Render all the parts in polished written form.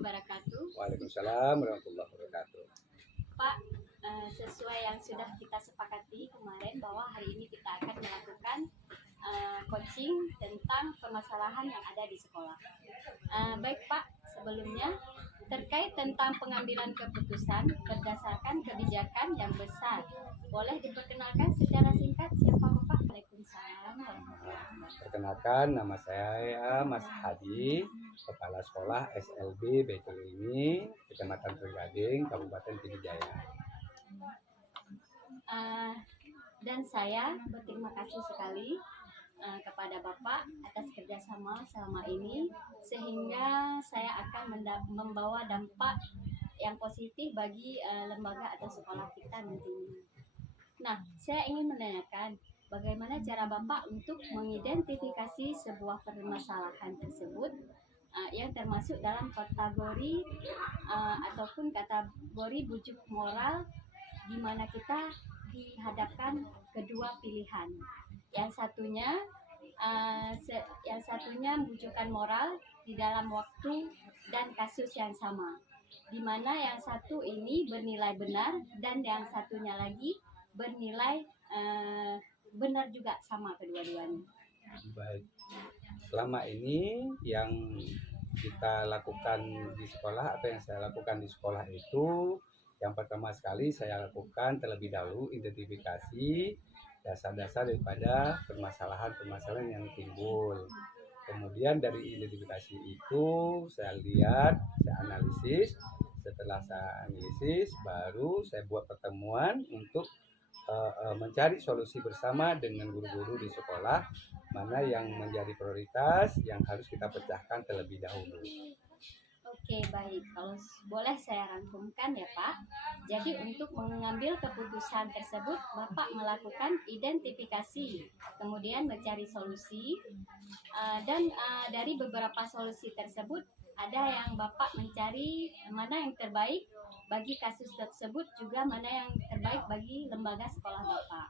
wabarakatuh. Waalaikumsalam warahmatullahi wabarakatuh. Pak, sesuai yang sudah kita sepakati kemarin bahwa hari ini kita akan melakukan coaching tentang permasalahan yang ada di sekolah. Baik Pak, sebelumnya terkait tentang pengambilan keputusan berdasarkan kebijakan yang besar, boleh diperkenalkan secara singkat siapa Bapak? Waalaikumsalam. Perkenalkan, nama saya Mas Hadi, Kepala Sekolah SLB Baitul Ilmi, Kecamatan Trenggalek, Kabupaten Pidijaya. Dan saya berterima kasih sekali kepada Bapak atas kerjasama selama ini, sehingga saya akan membawa dampak yang positif bagi lembaga atau sekolah kita nantinya. Nah, saya ingin menanyakan bagaimana cara Bapak untuk mengidentifikasi sebuah permasalahan tersebut yang termasuk dalam kategori ataupun kategori bujuk moral, di mana kita dihadapkan kedua pilihan. Yang satunya bujukan moral di dalam waktu dan kasus yang sama, di mana yang satu ini bernilai benar dan yang satunya lagi bernilai benar juga, sama kedua-duanya. Baik, selama ini yang kita lakukan di sekolah atau yang saya lakukan di sekolah itu, yang pertama sekali saya lakukan terlebih dahulu identifikasi dasar-dasar daripada permasalahan-permasalahan yang timbul. Kemudian dari identifikasi itu saya lihat, saya analisis. Setelah saya analisis, baru saya buat pertemuan untuk mencari solusi bersama dengan guru-guru di sekolah, mana yang menjadi prioritas yang harus kita pecahkan terlebih dahulu. Oke, baik. Kalau boleh saya rangkumkan ya Pak. Jadi untuk mengambil keputusan tersebut, Bapak melakukan identifikasi, kemudian mencari solusi, dan dari beberapa solusi tersebut, ada yang Bapak mencari mana yang terbaik bagi kasus tersebut, juga mana yang terbaik bagi lembaga sekolah Bapak.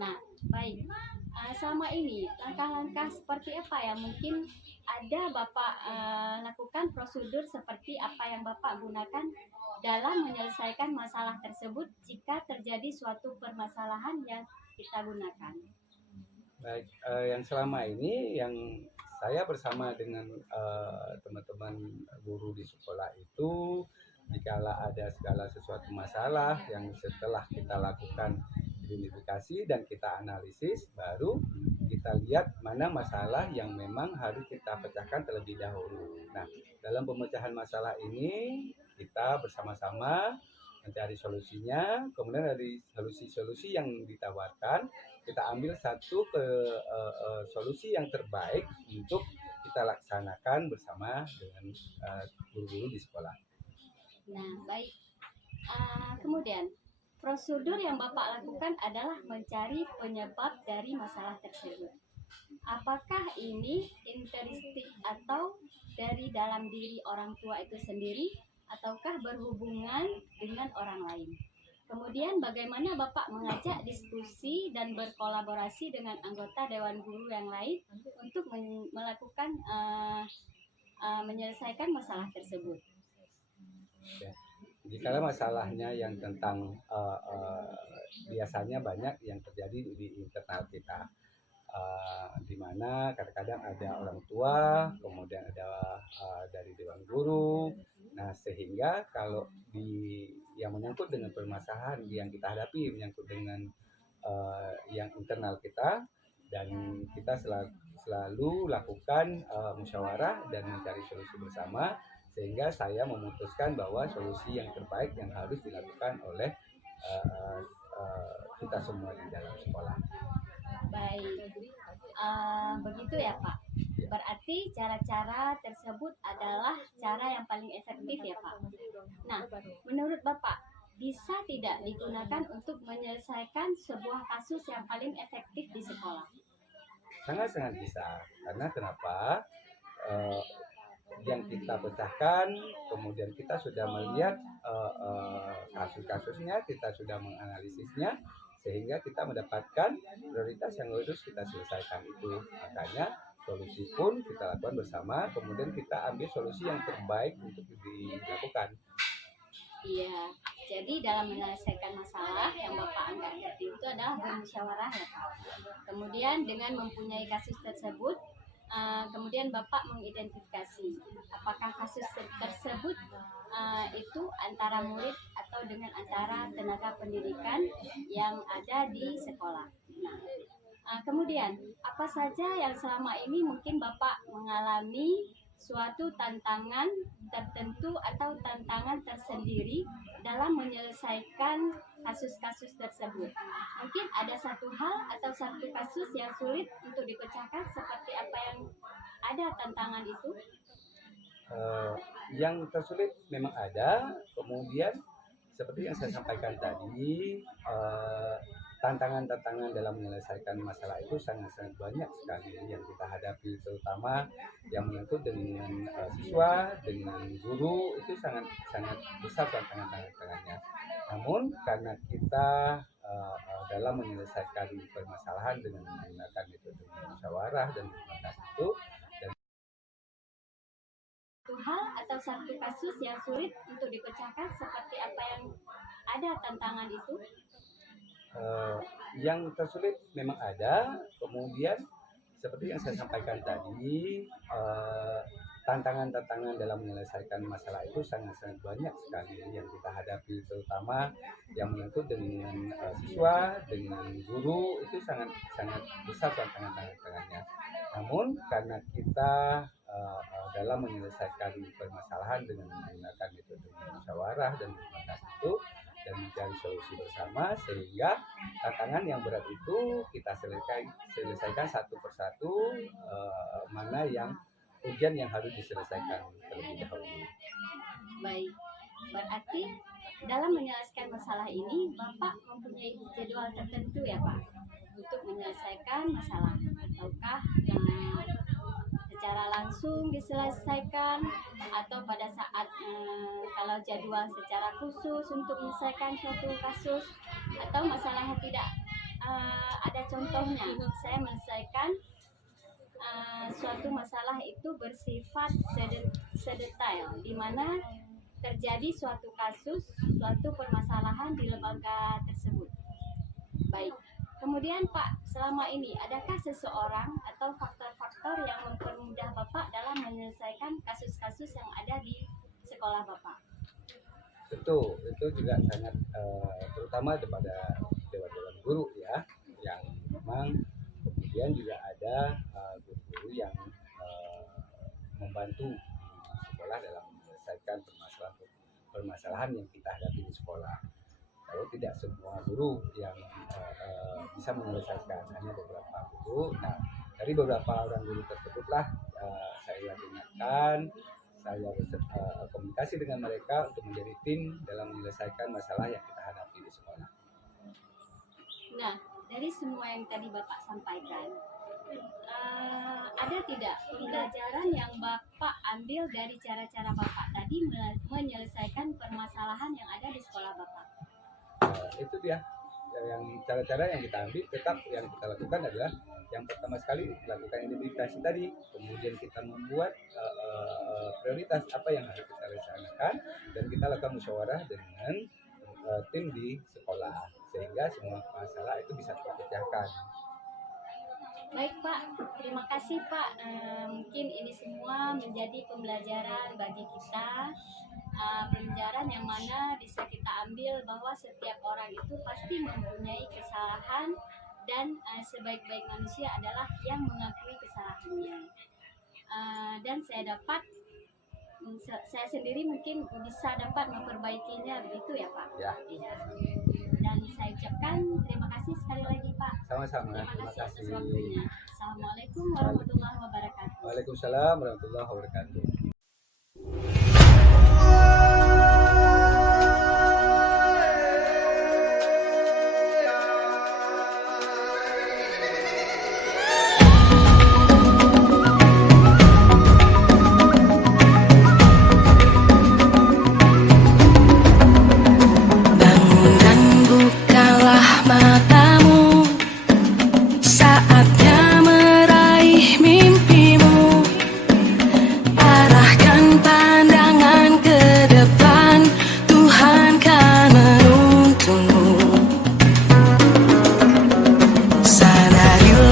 Nah, baik. Selama ini langkah-langkah seperti apa yang mungkin ada Bapak lakukan, prosedur seperti apa yang Bapak gunakan dalam menyelesaikan masalah tersebut jika terjadi suatu permasalahan yang kita gunakan? Baik, yang selama ini yang saya bersama dengan teman-teman guru di sekolah itu, jikalau ada segala sesuatu masalah yang setelah kita lakukan identifikasi dan kita analisis, baru kita lihat mana masalah yang memang harus kita pecahkan terlebih dahulu. Nah, dalam pemecahan masalah ini kita bersama-sama mencari solusinya, kemudian dari solusi-solusi yang ditawarkan kita ambil satu solusi yang terbaik untuk kita laksanakan bersama dengan guru-guru di sekolah. Nah, baik. Kemudian prosedur yang Bapak lakukan adalah mencari penyebab dari masalah tersebut. Apakah ini intrinsik atau dari dalam diri orang tua itu sendiri, ataukah berhubungan dengan orang lain? Kemudian bagaimana Bapak mengajak diskusi dan berkolaborasi dengan anggota Dewan Guru yang lain untuk melakukan menyelesaikan masalah tersebut? Jika masalahnya yang tentang biasanya banyak yang terjadi di internal kita, di mana kadang-kadang ada orang tua, kemudian ada dari Dewan Guru. Nah, sehingga kalau yang menyangkut dengan permasalahan yang kita hadapi, menyangkut dengan yang internal kita, dan kita selalu lakukan musyawarah dan mencari solusi bersama, sehingga saya memutuskan bahwa solusi yang terbaik yang harus dilakukan oleh kita semua di dalam sekolah. Baik, begitu ya Pak. Berarti cara-cara tersebut adalah cara yang paling efektif ya Pak. Nah, menurut Bapak, bisa tidak digunakan untuk menyelesaikan sebuah kasus yang paling efektif di sekolah? Sangat-sangat bisa. Karena kenapa? Yang kita pecahkan, kemudian kita sudah melihat kasus-kasusnya, kita sudah menganalisisnya, sehingga kita mendapatkan prioritas yang harus kita selesaikan itu. Makanya solusi pun kita lakukan bersama, kemudian kita ambil solusi yang terbaik untuk dilakukan. Iya, jadi dalam menyelesaikan masalah yang Bapak anggap penting itu adalah bermusyawarah ya Pak. Kemudian dengan mempunyai kasus tersebut, kemudian Bapak mengidentifikasi apakah kasus tersebut itu antara murid atau dengan antara tenaga pendidikan yang ada di sekolah. Nah, kemudian apa saja yang selama ini mungkin Bapak mengalami suatu tantangan tertentu atau tantangan tersendiri dalam menyelesaikan kasus-kasus tersebut. Mungkin ada satu hal atau satu kasus yang sulit untuk dipecahkan, seperti apa yang ada tantangan itu? Yang tersulit memang ada, kemudian seperti yang saya sampaikan tadi, tantangan-tantangan dalam menyelesaikan masalah itu sangat-sangat banyak sekali yang kita hadapi, terutama yang menyangkut dengan siswa, dengan guru, itu sangat besar tantangannya. Namun karena kita dalam menyelesaikan permasalahan dengan menggunakan metode musyawarah dan komunikasi itu, Satu hal atau satu kasus yang sulit untuk dipecahkan, seperti apa yang ada tantangan itu? Yang tersulit memang ada, kemudian seperti yang saya sampaikan tadi, tantangan-tantangan dalam menyelesaikan masalah itu sangat-sangat banyak sekali yang kita hadapi, terutama yang menyangkut dengan siswa, dengan guru, itu sangat besar tantangannya. Namun karena kita dalam menyelesaikan permasalahan dengan menggunakan metode musyawarah dan komunikasi itu dan mencari solusi bersama, sehingga tantangan yang berat itu kita selesaikan satu persatu, mana yang ujian yang harus diselesaikan terlebih dahulu. Baik, berarti dalam menyelesaikan masalah ini Bapak mempunyai jadwal tertentu ya Pak untuk menyelesaikan masalah, ataukah secara langsung diselesaikan, atau pada saat kalau jadwal secara khusus untuk menyelesaikan suatu kasus, atau masalahnya tidak ada contohnya? Saya menyelesaikan suatu masalah itu bersifat sedetail, di mana terjadi suatu kasus, suatu permasalahan di lembaga tersebut. Baik. Kemudian Pak, selama ini adakah seseorang atau faktor-faktor yang mempermudah Bapak dalam menyelesaikan kasus-kasus yang ada di sekolah Bapak? Tentu, itu juga sangat terutama kepada dewan-dewan guru ya, yang memang kemudian juga ada guru-guru yang membantu di sekolah dalam menyelesaikan permasalahan yang kita hadapi di sekolah. Kalau tidak semua guru yang bisa menyelesaikan, hanya beberapa guru. Nah, dari beberapa orang guru tersebutlah saya dengarkan, saya komunikasi dengan mereka untuk menjadi tim dalam menyelesaikan masalah yang kita hadapi di sekolah. Nah, dari semua yang tadi Bapak sampaikan, ada tidak pembelajaran yang Bapak ambil dari cara-cara Bapak tadi menyelesaikan permasalahan yang ada di sekolah Bapak? Itu dia, yang cara-cara yang kita ambil, tetap yang kita lakukan adalah yang pertama sekali lakukan identifikasi tadi, kemudian kita membuat prioritas apa yang harus kita laksanakan, dan kita lakukan musyawarah dengan tim di sekolah, sehingga semua masalah itu bisa terpecahkan. Baik Pak, terima kasih Pak. Mungkin ini semua menjadi pembelajaran bagi kita, pembelajaran yang mana bisa kita ambil bahwa setiap orang itu pasti mempunyai kesalahan, dan sebaik-baik manusia adalah yang mengakui kesalahannya. Dan saya sendiri mungkin bisa dapat memperbaikinya, begitu ya Pak? Ya. Iya. Dan saya ucapkan terima kasih sekali lagi Pak. Sama-sama. Terima kasih atas waktunya. Assalamualaikum warahmatullahi wabarakatuh. Waalaikumsalam warahmatullahi wabarakatuh.